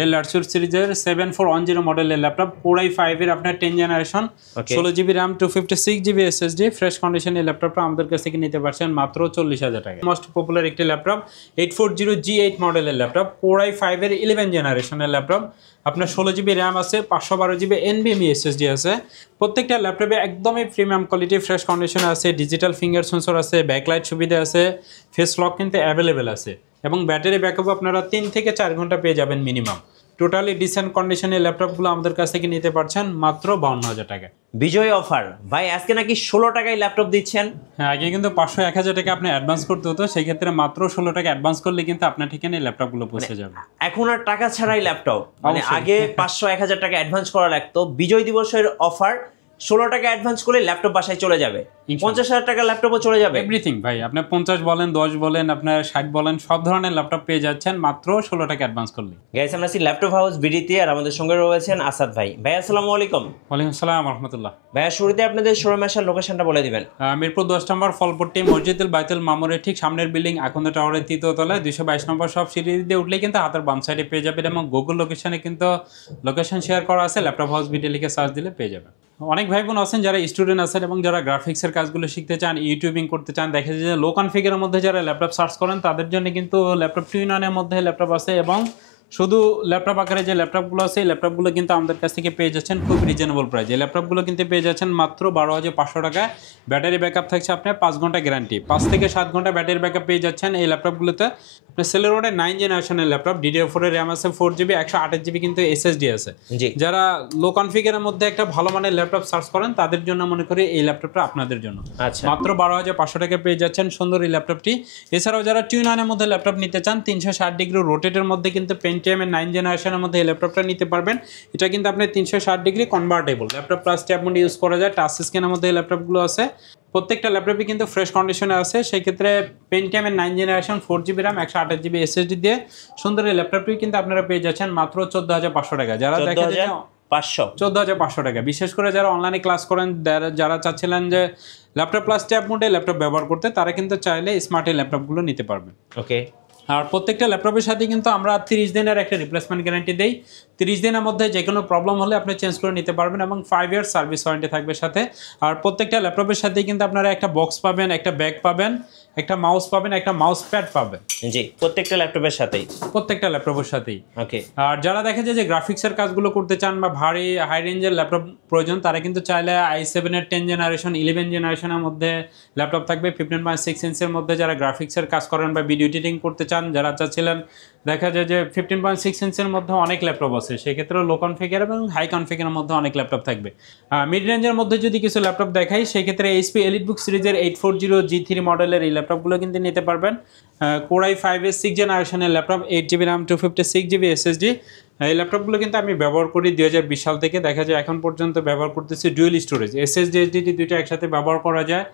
Del Latitude সিরিজের 7410 মডেলের laptop core i5 এর আপনার 10 generation 16GB RAM 256GB SSD fresh কন্ডিশনের ল্যাপটপটা আমাদের কাছ থেকে নিতে পারছেন মাত্র 40,000 টাকা। মোস্ট পপুলার একটি ল্যাপটপ 840G8 মডেলের ল্যাপটপ কোর i5 এর 11 জেনারেশনের ল্যাপটপ আপনার 16GB RAM আছে 512GB NVMe SSD আছে। প্রত্যেকটা ল্যাপটপে একদমই প্রিমিয়াম কোয়ালিটি ফ্রেশ কন্ডিশনে আছে, ডিজিটাল ফিঙ্গার সেন্সর আছে, ব্যাকলাইট সুবিধা আছে, ফেস লক কিন্তু অ্যাভেলেবেল আছে এবং ব্যাটারি ব্যাকআপ আপনারা 3 থেকে 4 ঘন্টা পেয়ে যাবেন মিনিমাম। টোটালি ডিসেন্ট কন্ডিশনের ল্যাপটপগুলো আমাদের কাছ থেকে নিতে পারছেন মাত্র 52,000 টাকা। বিজয় অফার ভাই, আজকে নাকি 16 টাকায় ল্যাপটপ দিচ্ছেন? হ্যাঁ, আগে কিন্তু 500-1000 টাকা আপনি অ্যাডভান্স করতে হতো, সেই ক্ষেত্রে মাত্র 16 টাকা অ্যাডভান্স করলে কিন্তু আপনার ঠিকানায় ল্যাপটপগুলো পৌঁছে যাবে। এখন আর টাকা ছাড়াই ল্যাপটপ, মানে আগে 500-1000 টাকা অ্যাডভান্স করা লাগতো। বিজয় দিবসের অফার 16 টাকা অ্যাডভান্স করলে ল্যাপটপ বাসায় চলে যাবে, 50,000 টাকা ল্যাপটপও চলে যাবে। এভরিথিং ভাই, আপনি 50 বলেন, 10 বলেন, আপনার 60 বলেন, সব ধরনের ল্যাপটপ পেয়ে যাচ্ছেন মাত্র 16 টাকা অ্যাডভান্স করলে। গাইস, আমরা আছি ল্যাপটপ হাউস বিডিতে, আর আমাদের সঙ্গে রয়েছেন আসাদ ভাই। ভাই আসসালামু আলাইকুম। ওয়ালাইকুম আসসালাম রাহমাতুল্লাহ। ভাইয়া, শুরুতে আপনাদের শোরুম আসার লোকেশনটা বলে দিবেন। মিরপুর 10 নম্বর ফলপট্টি মসজিদুল বাইতুল মামুরের ঠিক সামনের বিল্ডিং আকন্দ টাওয়ারের 3য় তলায় 222 নম্বর সব সিঁড়ি দিয়ে উঠলে কিন্তু হাতের বাম সাইডে পেয়ে যাবেন এবং গুগল লোকেশনে কিন্তু লোকেশন শেয়ার করা আছে, ল্যাপটপ হাউস বিডি লিখে সার্চ দিলে পেয়ে যাবেন। অনেক ভাই বোন আছেন যারা স্টুডেন্ট আছেন এবং যারা গ্রাফিক্সের কাজগুলো শিখতে চান, ইউটিউবিং করতে চান, দেখা যায় যে লো কনফিগারের মধ্যে যারা ল্যাপটপ সার্চ করেন তাদের জন্য কিন্তু ল্যাপটপ 2-in-1 মধ্যে ল্যাপটপ আছে এবং শুধু ল্যাপটপ আকারে যে ল্যাপটপগুলো আছে এই ল্যাপটপগুলো কিন্তু আমাদের কাছ থেকে পেয়ে যাচ্ছেন খুব রিজনেবল প্রাইস। এই ল্যাপটপগুলো কিন্তু পেয়ে যাচ্ছেন মাত্র 12,500 টাকায়। ব্যাটারি ব্যাকআপ থাকছে আপনার 5 ঘন্টা গ্যারান্টি, 5 থেকে 7 ঘন্টা ব্যাটারি ব্যাকআপ পেয়ে যাচ্ছেন এই ল্যাপটপগুলোতে। আপনার সেলেরোডের 9 জেনারেশনের ল্যাপটপ, DDR4 এর র্যাম আছে, 4GB 128GB কিন্তু SSD আছে। যারা লো কনফিগারের মধ্যে একটা ভালো মানের ল্যাপটপ সার্চ করেন তাদের জন্য মনে করি এই ল্যাপটপটা আপনাদের জন্য। মাত্র 12,500 টাকায় পেয়ে যাচ্ছেন সুন্দর এই ল্যাপটপটি। এছাড়াও যারা 2-in-1 মধ্যে ল্যাপটপ নিতে চান 360 ডিগ্রি রোটেটের মধ্যে কিন্তু পেন্টিয়ামের 9 জেনারেশনের মধ্যে এই ল্যাপটপটা নিতে পারবেন। এটা কিন্তু আপনি 360 degree convertible laptop plus tab mode use করা যায়, টাচ স্ক্রিনের মধ্যে এই ল্যাপটপগুলো আছে। প্রত্যেকটা ল্যাপটপই কিন্তু ফ্রেশ কন্ডিশনে আছে, সেই ক্ষেত্রে পেন্টিয়ামের 9 generation 4GB RAM 128GB SSD দিয়ে সুন্দর এই ল্যাপটপটি কিন্তু আপনারা পেয়ে যাচ্ছেন মাত্র 14,500 টাকা। যারা দেখা যায় 14,500 টাকা, বিশেষ করে যারা অনলাইনে ক্লাস করেন, যারা চাচ্ছিলেন যে ল্যাপটপ প্লাস ট্যাব মোডে ল্যাপটপ ব্যবহার করতে, তারা কিন্তু চাইলে স্মার্ট এই ল্যাপটপগুলো নিতে পারবেন। ওকে। আর প্রত্যেকটা ল্যাপটপের সাথে কিন্তু আমরা 30 দিনের একটা রিপ্লেসমেন্ট গ্যারান্টি দেই। 30 দিনের মধ্যে যে কোনো প্রবলেম হলে আপনি চেঞ্জ করে নিতে পারবেন এবং 5 ইয়ার সার্ভিস ওয়ারেন্টি থাকবে সাথে। আর প্রত্যেকটা ল্যাপটপের সাথেই কিন্তু আপনারা একটা বক্স পাবেন, একটা ব্যাগ পাবেন, একটা মাউস পাবেন, একটা মাউস প্যাড পাবেন। জি, প্রত্যেকটা ল্যাপটপের সাথেই, প্রত্যেকটা ল্যাপটপের সাথেই। ওকে। আর যারা দেখে যে গ্রাফিক্সের কাজগুলো করতে চান বা ভারী হাই রেঞ্জের ল্যাপটপ প্রয়োজন, তারা কিন্তু চাইলে i7 এর 10 জেনারেশন 11 জেনারেশনের মধ্যে ল্যাপটপ থাকবে 15.6 ইঞ্চের মধ্যে। যারা গ্রাফিক্সের কাজ করেন বা ভিডিও এডিটিং করতে চান, যারা চাচ্ছিলেন, দেখা যায় যে 15.6 ইঞ্চের মধ্যে অনেক ল্যাপটপ আছে, সেক্ষেত্রে লো কনফিগার এবং হাই কনফিগারের মধ্যে অনেক ল্যাপটপ থাকবে। মিড রেঞ্জের মধ্যে যদি কিছু ল্যাপটপ দেখাই, সেক্ষেত্রে HP EliteBook সিরিজের 840G3 মডেলের এই ল্যাপটপগুলো কিন্তু নিতে পারবেন। কোর i5 এর 6 জেনারেশনের laptop, 8GB RAM 256GB SSD। এই ল্যাপটপগুলো কিন্তু আমি ব্যবহার করি 2020 সাল থেকে, দেখা যায় এখন পর্যন্ত ব্যবহার করতেছি। ডুয়েল স্টোরেজ, SSD SSD দুইটা একসাথে ব্যবহার করা যায়।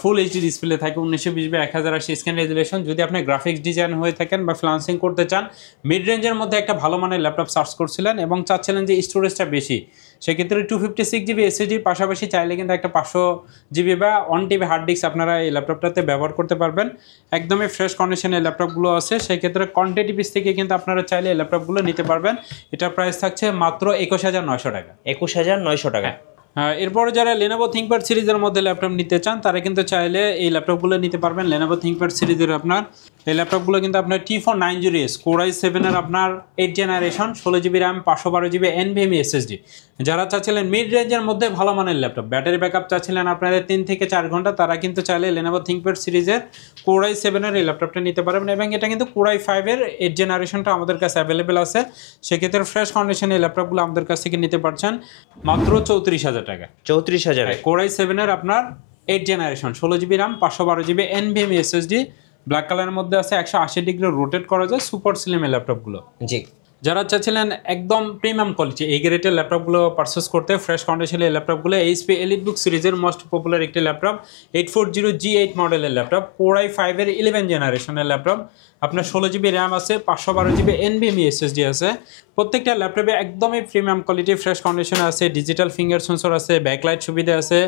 ফুল এইচডি ডিসপ্লে থাকে, 1920x1080 স্ক্যান রেজুলেশন। যদি আপনি গ্রাফিক্স ডিজাইন হয়ে থাকেন বা ফ্রিল্যান্সিং করতে চান, মিড রেঞ্জের মধ্যে একটা ভালো মানের ল্যাপটপ সার্চ করছিলেন এবং চাচ্ছিলেন যে স্টোরেজটা বেশি, সেক্ষেত্রে 256GB SSDর পাশাপাশি চাইলে কিন্তু একটা 500GB বা 1TB হার্ড ডিস্ক আপনারা এই ল্যাপটপটাতে ব্যবহার করতে পারবেন। একদমই ফ্রেশ কন্ডিশনে এই ল্যাপটপগুলো আছে, সেক্ষেত্রে কোয়ান্টিটি পিস থেকে কিন্তু আপনারা চাইলে এই ল্যাপটপগুলো নিতে পারবেন। এটার প্রাইস থাকছে মাত্র 21,900 টাকা। 21,900 টাকা। এরপরে যারা Lenovo ThinkPad সিরিজের মধ্যে ল্যাপটপ নিতে চান, তারা কিন্তু চাইলে এই ল্যাপটপগুলো নিতে পারবেন। Lenovo ThinkPad সিরিজের আপনার এই ল্যাপটপগুলো কিন্তু আপনার T490S কোর i7 এর আপনার 8 generation 16GB RAM 512GB NVMe SSD। যারা চাচ্ছিলেন মিড রেঞ্জের মধ্যে ভালো মানের ল্যাপটপ, ব্যাটারি ব্যাকআপ চাচ্ছিলেন আপনাদের 3 থেকে 4 ঘন্টা, তারা কিন্তু চাইলে Lenovo ThinkPad সিরিজের কোর i7 এর এই ল্যাপটপটা নিতে পারবেন এবং এটা কিন্তু কোর i5 এর 8 জেনারেশনটা আমাদের কাছে অ্যাভেলেবেল আছে। সেক্ষেত্রে ফ্রেশ কন্ডিশনে এই ল্যাপটপগুলো আমাদের কাছ থেকে নিতে পারছেন মাত্র 34,000 টাকা। 34,000 কোর i7 এর আপনার 8 generation 16GB RAM 512GB NVMe SSD, black কালারের মধ্যে আছে, 180 ডিগ্রি রোটেট করা যায়, সুপার স্লিম এই ল্যাপটপগুলো। জি। যারা চাচ্ছিলেন একদম প্রিমিয়াম কোয়ালিটি এই গ্রেডের ল্যাপটপগুলো পারচেস করতে, ফ্রেশ কন্ডিশনে এই ল্যাপটপগুলো HP EliteBook সিরিজের মোস্ট পপুলার একটি ল্যাপটপ, 840G8 মডেলের ল্যাপটপ, কোর i5 এর 11 জেনারেশনের ল্যাপটপ। আপনার 16GB RAM আছে, 512GB NVMe SSD আছে। প্রত্যেকটা ল্যাপটপে একদমই প্রিমিয়াম কোয়ালিটি ফ্রেশ কন্ডিশনে আছে, ডিজিটাল ফিঙ্গার সেন্সর আছে, ব্যাকলাইট সুবিধা আছে,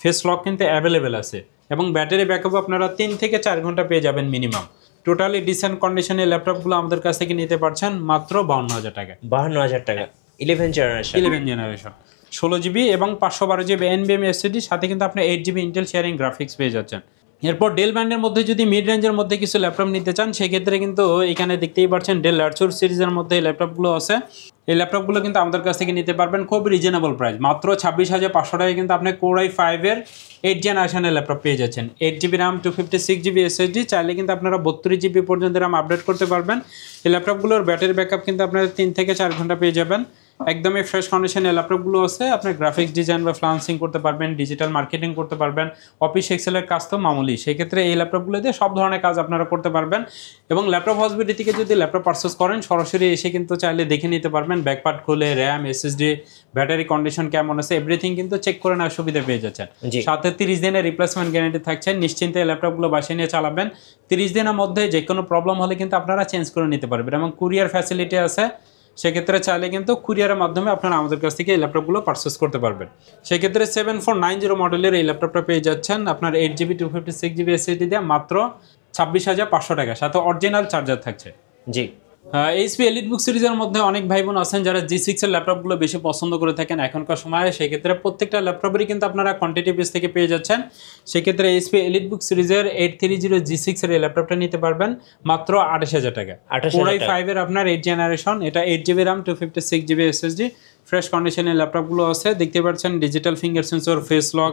ফেস লক কিন্তু অ্যাভেলেবেল আছে এবং ব্যাটারি ব্যাকআপ আপনারা 3 থেকে 4 ঘন্টা পেয়ে যাবেন মিনিমাম। টোটালি ডিসেন্ট কন্ডিশনের ল্যাপটপগুলো আমাদের কাছ থেকে নিতে পারছেন মাত্র 52,000 টাকায়। 52,000 টাকা 11 জেনারেশন। 11 জেনারেশন 16 জিবি এবং 512 জিবি এনভিএমই এসএসডি, সাথে কিন্তু আপনি 8 জিবি ইন্টেল শেয়ারিং গ্রাফিক্স পেয়ে যাচ্ছেন। এরপর ডেল ব্র্যান্ডের মধ্যে যদি মিড রেঞ্জের মধ্যে কিছু ল্যাপটপ নিতে চান, সেক্ষেত্রে কিন্তু এখানে দেখতেই পাচ্ছেন ডেল ল্যাটচুর সিরিজের মধ্যে এই ল্যাপটপগুলো আছে। এই ল্যাপটপগুলো কিন্তু আমাদের কাছ থেকে নিতে পারবেন খুব রিজনেবল প্রাইস, মাত্র 26,500 টাকায় কিন্তু আপনি কোর i5 এর 8 জেনারেশনের ল্যাপটপ পেয়ে যাচ্ছেন। 8 জিবি র্যাম 256 জিবি এসএসডি, চাইলে কিন্তু আপনারা 32 জিবি পর্যন্ত র্যাম আপডেট করতে পারবেন। এই ল্যাপটপগুলোর ব্যাটারি ব্যাকআপ কিন্তু আপনারা 3 থেকে 4 ঘন্টা পেয়ে যাবেন। একদমই ফ্রেশ কন্ডিশনের ল্যাপটপগুলো আছে। আপনি গ্রাফিক্স ডিজাইন বা ফ্রিল্যান্সিং করতে পারবেন, ডিজিটাল মার্কেটিং করতে পারবেন, অফিস এক্সেলের কাজ তো মামুলি। সেক্ষেত্রে এই ল্যাপটপগুলো দিয়ে সব ধরনের কাজ আপনারা করতে পারবেন। এবং ল্যাপটপ হসপিটাল থেকে যদি ল্যাপটপ পারচেস করেন, সরাসরি এসে কিন্তু চাইলে দেখে নিতে পারবেন। ব্যাকপার্ট খুলে র্যাম, এসএসডি, ব্যাটারি কন্ডিশন কেমন আছে, এভরিথিং কিন্তু চেক করে নেওয়ার সুবিধা পেয়ে যাচ্ছেন। সাথে 30 দিনের রিপ্লেসমেন্ট গ্যারান্টি থাকছে। নিশ্চিন্তে ল্যাপটপগুলো বাসায় নিয়ে চালাবেন। 30 দিনের মধ্যে যে কোনো প্রবলেম হলে কিন্তু আপনারা চেঞ্জ করে নিতে পারবেন এবং কুরিয়ার ফ্যাসিলিটি আছে। সেক্ষেত্রে চাইলে কিন্তু কুরিয়ারের মাধ্যমে আপনারা আমাদের কাছ থেকে এই ল্যাপটপগুলো পারচেস করতে পারবেন। সেক্ষেত্রে 7490 মডেলের এই ল্যাপটপটা পেয়ে যাচ্ছেন আপনার 8 জিবি 256 জিবি এসএসডি দিয়ে মাত্র 26,500 টাকা, সাথে অরিজিনাল চার্জার থাকছে। জি। এইচপি এলিটবুক সিরিজের মধ্যে অনেক ভাই বোন আছেন যারা G6 এর ল্যাপটপগুলো বেশি পছন্দ করে থাকেন এখনকার সময়ে। সেক্ষেত্রে প্রত্যেকটা ল্যাপটপেরই কিন্তু আপনারা কোয়ান্টিটি বেস থেকে পেয়ে যাচ্ছেন। সেক্ষেত্রে এইচপি এলিটবুক সিরিজের 830 G6 এর এই ল্যাপটপটা নিতে পারবেন মাত্র 28,000 টাকা। কোর i5 এর আপনার 8 জেনারেশন, এটা 8 GB RAM 256 GB SSD, fresh কন্ডিশনের ল্যাপটপগুলো আছে। দেখতে পাচ্ছেন digital finger sensor, face lock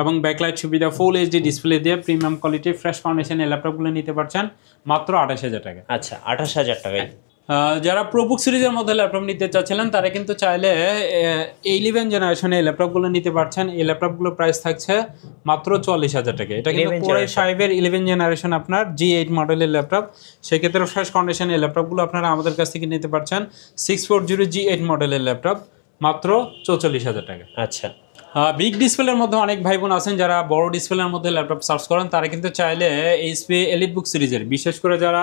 এবং ব্যাকলাইট সুবিধা, ফুল এইচডি ডিসপ্লে দিয়ে প্রিমিয়াম কোয়ালিটি ফ্রেশ কন্ডিশনের ল্যাপটপগুলো নিতে পারছেন মাত্র 28,000 টাকা। আচ্ছা, 28,000 টাকায়। যারা প্রোবুক সিরিজের মধ্যে ল্যাপটপ নিতে চাচ্ছিলেন তারা কিন্তু চাইলে 11 জেনারেশনে এই ল্যাপটপগুলো নিতে পারছেন। এই ল্যাপটপগুলোর প্রাইস থাকছে মাত্র 40,000 টাকা। এটা কিন্তু কোর i5 এর 11 জেনারেশন আপনার G8 মডেলের ল্যাপটপ। সেক্ষেত্রে ফ্রেশ কন্ডিশনে এই ল্যাপটপগুলো আপনারা আমাদের কাছ থেকে নিতে পারছেন। 640 G8 মডেলের ল্যাপটপ মাত্র 44,000 টাকা। আচ্ছা। বিগ ডিসপ্লের মধ্যে অনেক ভাই বোন আছেন যারা বড় ডিসপ্লের মধ্যে ল্যাপটপ সার্চ করেন, তারা কিন্তু চাইলে এইচপি এলিটবুক সিরিজের, বিশেষ করে যারা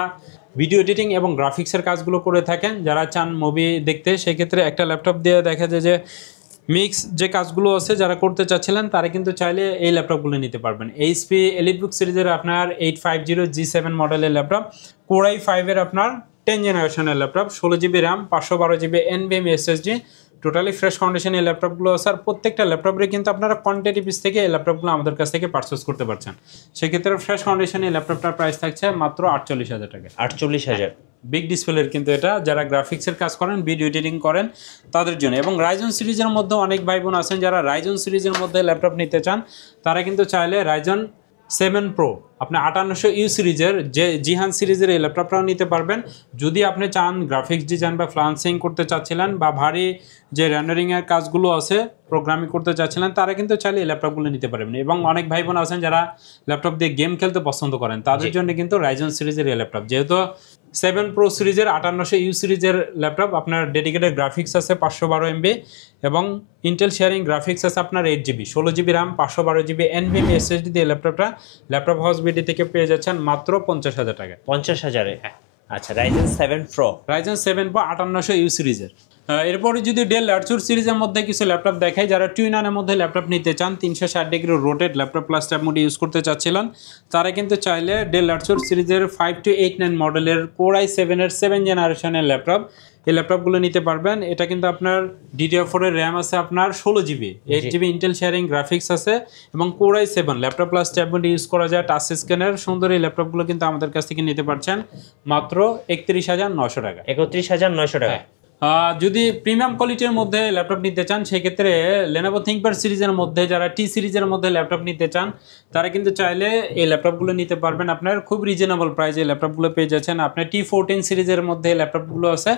ভিডিও এডিটিং এবং গ্রাফিক্সের কাজগুলো করে থাকেন, যারা চান মুভি দেখতে, সেক্ষেত্রে একটা ল্যাপটপ দিয়ে দেখা যায় যে মিক্স যে কাজগুলো আছে যারা করতে চাচ্ছিলেন তারা কিন্তু চাইলে এই ল্যাপটপগুলো নিতে পারবেন। এইচপি এলিটবুক সিরিজের আপনার 850 G7 মডেলের ল্যাপটপ, কোর i5 এর আপনার 10 জেনারেশনের laptop, 16 GB RAM 512 GB NVMe SSD, totally fresh কন্ডিশনে এই ল্যাপটপগুলো আছে। আর প্রত্যেকটা ল্যাপটপে কিন্তু আপনারা কোয়ান্টিটি পিস থেকে এই ল্যাপটপগুলো আমাদের কাছ থেকে পারচেস করতে পারছেন। সেক্ষেত্রে ফ্রেশ কন্ডিশনে এই ল্যাপটপটার প্রাইস থাকছে মাত্র 48,000 টাকা। 48,000 বিগ ডিসপ্লের কিন্তু এটা, যারা গ্রাফিক্সের কাজ করেন, ভিডিও এডিটিং করেন তাদের জন্য। এবং রাইজন সিরিজের মধ্যে অনেক ভাই বোন আছেন যারা রাইজন সিরিজের মধ্যে ল্যাপটপ নিতে চান, তারা কিন্তু চাইলে রাইজন 7 প্রো আপনি 5800U সিরিজের যে জিহান সিরিজের এই ল্যাপটপটাও নিতে পারবেন। যদি আপনি চান গ্রাফিক্স ডিজাইন বা ফ্রিল্যান্সিং করতে চাচ্ছিলেন বা ভারী যে রেন্ডারিংয়ের কাজগুলো আছে প্রোগ্রামিং করতে চাচ্ছিলেন, তারা কিন্তু চাইলে এই ল্যাপটপগুলো নিতে পারবেন। এবং অনেক ভাই বোন আছেন যারা ল্যাপটপ দিয়ে গেম খেলতে পছন্দ করেন, তাদের জন্য কিন্তু রাইজন সিরিজের এই ল্যাপটপ, যেহেতু 7 প্রো সিরিজের 5800U সিরিজের ল্যাপটপ, আপনার ডেডিকেটেড গ্রাফিক্স আছে 512 MB এবং ইন্টেল শেয়ারিং গ্রাফিক্স আছে আপনার 8 GB, 16 GB RAM 512 GB NVMe SSD দিয়ে ল্যাপটপটা ল্যাপটপ হাউস বিডি থেকে পেয়ে যাচ্ছেন মাত্র 50,000 টাকা। 50,000-এ? আচ্ছা, Ryzen 7 pro, Ryzen 7 pro 5800U সিরিজের। এরপরে যদি ডেল ল্যাটচুর সিরিজের মধ্যে কিছু ল্যাপটপ দেখাই, যারা টুইনানের মধ্যে ল্যাপটপ নিতে চান, 360 degree rotate laptop plus tab mode use করতে চাচ্ছিলেন, তারা কিন্তু চাইলে ডেল ল্যাটচুর সিরিজের 5289 মডেলের কোর i7 এর 7 জেনারেশনের ল্যাপটপ, এই ল্যাপটপগুলো নিতে পারবেন। এটা কিন্তু আপনার DDR4 এর র্যাম আছে আপনার 16 GB, 8 GB Intel sharing graphics আছে এবং core i7 laptop plus tab mode use করা যায়, টাচ স্ক্রিনের সুন্দর এই ল্যাপটপগুলো কিন্তু আমাদের কাছ থেকে নিতে পারছেন মাত্র 31,900 টাকা। 31,900 টাকা। যদি প্রিমিয়াম কোয়ালিটির মধ্যে ল্যাপটপ নিতে চান, সেক্ষেত্রে Lenovo ThinkPad সিরিজের মধ্যে, যারা টি সিরিজের মধ্যে ল্যাপটপ নিতে চান, তারা কিন্তু চাইলে এই ল্যাপটপগুলো নিতে পারবেন। আপনার খুব রিজনেবল প্রাইসে এই ল্যাপটপগুলো পেয়ে যাচ্ছেন। আপনার T14 সিরিজের মধ্যে ল্যাপটপগুলো আছে,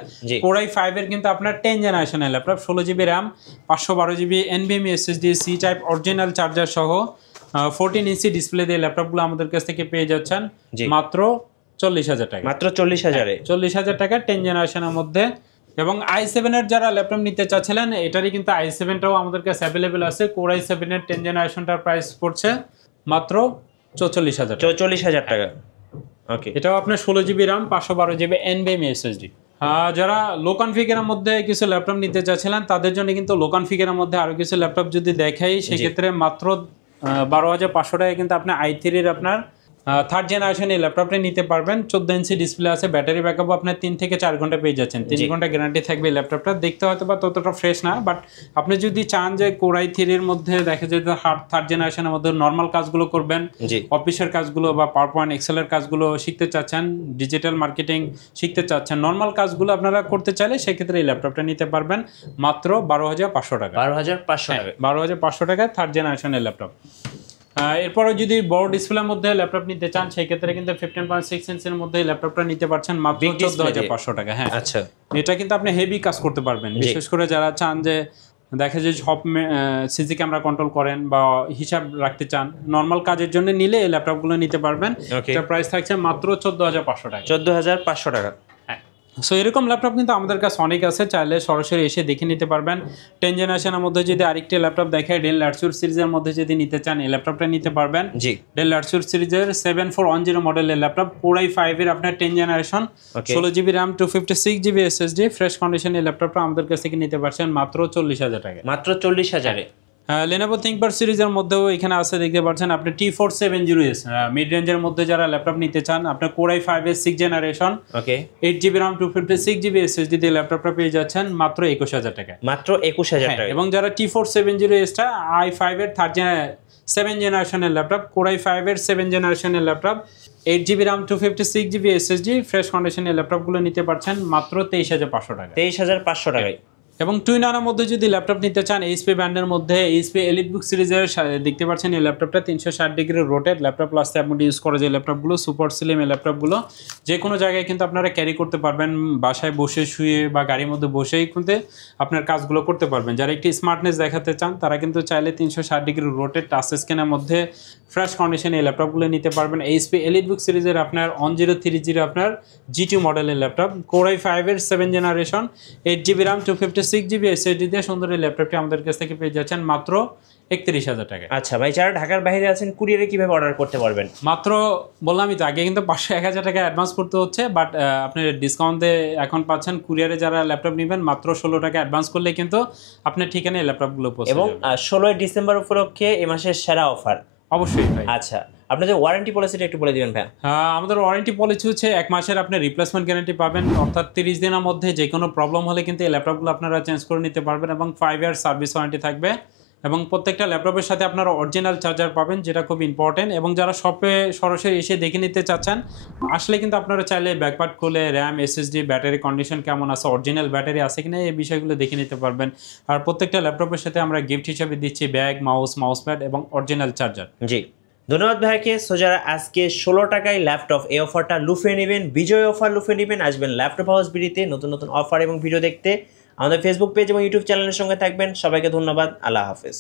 কোর i5 এর কিন্তু আপনার 10 জেনারেশনের laptop, 16 GB RAM 512 GB NVMe SSD, C type original charger সহ 14 ইঞ্চি ডিসপ্লে দিয়ে ল্যাপটপগুলো আমাদের কাছ থেকে পেয়ে যাচ্ছেন মাত্র 40,000 টাকা। মাত্র 40,000-এ? 40,000 টাকা 10 জেনারেশনের মধ্যে। এবং i7 এর যারা ল্যাপটপ নিতে চাচ্ছিলেন, এটারই কিন্তু i7টাও আমাদের কাছে অ্যাভেলেবেল আছে। কোর i7 এর 10 জেনারেশনটার প্রাইস পড়ছে মাত্র 44,000 টাকা। 44,000 টাকা। ওকে। এটাও আপনার 16 GB RAM 512 GB NVMe SSD. যারা লো কনফিগারের মধ্যে কিছু ল্যাপটপ নিতে চাচ্ছিলেন, তাদের জন্য কিন্তু লো কনফিগারের মধ্যে আরও কিছু ল্যাপটপ যদি দেখাই, সেক্ষেত্রে মাত্র 12,500 টাকায় কিন্তু আপনার i3 এর আপনার থার্ড জেনারেশন এই ল্যাপটপটা নিতে পারবেন। 14 ইঞ্চি ডিসপ্লে আছে, ব্যাটারি ব্যাকআপ আপনার 3 থেকে 4 ঘন্টা পেয়ে যাচ্ছেন। 3 ঘন্টা গ্যারান্টি থাকবে এই ল্যাপটপটা। দেখতে হয়তো বা ততটা ফ্রেশ না, বাট আপনি যদি চান যে কোরাই 3 এর মধ্যে দেখা যায় থার্ড জেনারেশনের মধ্যে নর্মাল কাজগুলো করবেন, অফিসের কাজগুলো বা পাওয়ার পয়েন্ট এক্সেলের কাজগুলো শিখতে চাচ্ছেন, ডিজিটাল মার্কেটিং শিখতে চাচ্ছেন, নর্মাল কাজগুলো আপনারা করতে চাইলে সেক্ষেত্রে এই ল্যাপটপটা নিতে পারবেন মাত্র 12,500 টাকা। 12,500 টাকা। 12,500 টাকায় থার্ড জেনারেশনের ল্যাপটপ। এরপরে যদি বড় ডিসপ্লের মধ্যে ল্যাপটপ নিতে চান সেক্ষেত্রে কিন্তু 15.6 ইঞ্চের মধ্যে ল্যাপটপটা নিতে পারছেন মাত্র 14,500 টাকা। হ্যাঁ, আচ্ছা, এটা কিন্তু আপনি হেভি কাজ করতে পারবেন, বিশেষ করে যারা চান যে দেখে যে সব সিসি ক্যামেরা কন্ট্রোল করেন বা হিসাব রাখতে চান, নর্মাল কাজের জন্য নিলে এই ল্যাপটপগুলো নিতে পারবেন। এটা প্রাইস থাকছে মাত্র 14,500 টাকা। 14,500 টাকা। সো এরকম ল্যাপটপ কিন্তু আমাদের কাছে অনেক আছে, চাইলে সরাসরি এসে দেখে নিতে পারবেন। 10 জেনারেশনের মধ্যে যদি আরেকটি ল্যাপটপ দেখায়, ডেল ল্যাটচুর সিরিজের মধ্যে যদি নিতে চান এই ল্যাপটপটা নিতে পারবেন। জি, ডেল ল্যাটচুর সিরিজের 7410 মডেলের ল্যাপটপ, কোরাই 5 এর আপনার 10 generation, 16GB RAM, 256GB SSD, fresh কন্ডিশনের ল্যাপটপটা আমাদের কাছ থেকে নিতে পারছেন মাত্র 40,000 টাকা। মাত্র 40,000-এ। লেনোভো থিংকপ্যাড সিরিজের মধ্যেও এখানে আছে, দেখতে পাচ্ছেন আপনি T470S মিড রেঞ্জের মধ্যে যারা ল্যাপটপ নিতে চান, আপনার কোরাই 5 এর 6 generation, 8GB RAM, 256GB SSD দিয়ে ল্যাপটপটা পেয়ে যাচ্ছেন মাত্র 21,000 টাকা। মাত্র 21,000 টাকা। এবং যারা T470S টা i5 এর 7 জেনারেশনের ল্যাপটপ, কোরাই 5 এর 7 জেনারেশনের laptop, 8GB RAM, 256GB SSD, fresh কন্ডিশনের ল্যাপটপগুলো নিতে পারছেন মাত্র 23,500 টাকা। 23,500 টাকায়। এবং টুইনারের মধ্যে যদি ল্যাপটপ নিতে চান, এইচপি ব্র্যান্ডের মধ্যে এইচপি এলিটবুক সিরিজের দেখতে পাচ্ছেন এই ল্যাপটপটা 360 ডিগ্রি রোটেট ল্যাপটপ, প্লাস আপনি ইউজ করে যে ল্যাপটপগুলো সুপার স্লিম এই ল্যাপটপগুলো যে কোনো জায়গায় কিন্তু আপনারা ক্যারি করতে পারবেন, বাসায় বসে শুয়ে বা গাড়ির মধ্যে বসেই কিন্তু আপনার কাজগুলো করতে পারবেন। যারা একটি স্মার্টনেস দেখাতে চান তারা কিন্তু চাইলে 360 ডিগ্রি রোটেট টাচ স্ক্রিনের মধ্যে ফ্রেশ কন্ডিশনে এই ল্যাপটপগুলো নিতে পারবেন। এইচপি এলিটবুক সিরিজের আপনার 1030 আপনার G2 মডেলের ল্যাপটপ, কোরাই 5 এর 7 generation, 8GB RAM, 256GB SSD দিয়ে সুন্দর এই ল্যাপটপটি আমাদের কাছ থেকে পেয়ে যাচ্ছেন মাত্র 31,000 টাকা। আচ্ছা ভাই, যারা ঢাকার বাইরে আছেন কুরিয়ারে কিভাবে অর্ডার করতে পারবেন? মাত্র বললামই তো আগে, কিন্তু 500-1,000 টাকা অ্যাডভান্স করতে হচ্ছে, বাট আপনি ডিসকাউন্টে এখন পাচ্ছেন। কুরিয়ারে যারা ল্যাপটপ নেবেন মাত্র 16 টাকা অ্যাডভান্স করলে কিন্তু আপনার ঠিকানায় ল্যাপটপগুলো পৌঁছে যাবে। এবং 16 ডিসেম্বর উপলক্ষে এই মাসের সেরা অফার। অবশ্যই ভাই। আচ্ছা, আপনাদের ওয়ারেন্টি পলিসিটা একটু বলে দিবেন ভাই। আমাদের ওয়ারেন্টি পলিসি হচ্ছে 1 মাসের আপনি রিপ্লেসমেন্ট গ্যারান্টি পাবেন, অর্থাৎ 30 দিনের মধ্যে যে কোনো প্রবলেম হলে কিন্তু এই ল্যাপটপগুলো আপনারা চেঞ্জ করে নিতে পারবেন, এবং 5 ইয়ার সার্ভিস ওয়ারেন্টি থাকবে, এবং প্রত্যেকটা ল্যাপটপের সাথে আপনারা অরিজিনাল চার্জার পাবেন, যেটা খুব ইম্পর্টেন্ট। এবং যারা শপে সরাসরি এসে দেখে নিতে চাচ্ছেন, আসলে কিন্তু আপনারা চাইলে ব্যাকপার্ট খুলে র্যাম, এসএসডি, ব্যাটারি কন্ডিশন কেমন আছে, অরিজিনাল ব্যাটারি আছে কিনা, এই বিষয়গুলো দেখে নিতে পারবেন। আর প্রত্যেকটা ল্যাপটপের সাথে আমরা গিফট হিসাবে দিচ্ছি ব্যাগ, মাউস প্যাড এবং অরিজিনাল চার্জার। জি, ধন্যবাদ ভাইকে। সো যারা আজকে 16 টাকায় ল্যাপটপ এই অফারটা লুফে নেবেন, বিজয় অফার লুফে নেবেন, আসবেন ল্যাপটপ হাউস বিডিতে নতুন নতুন অফার এবং ভিডিও দেখতে। আমাদের ফেসবুক পেজ এবং ইউটিউব চ্যানেলের সঙ্গে থাকবেন। সবাইকে ধন্যবাদ। আল্লাহ হাফেজ।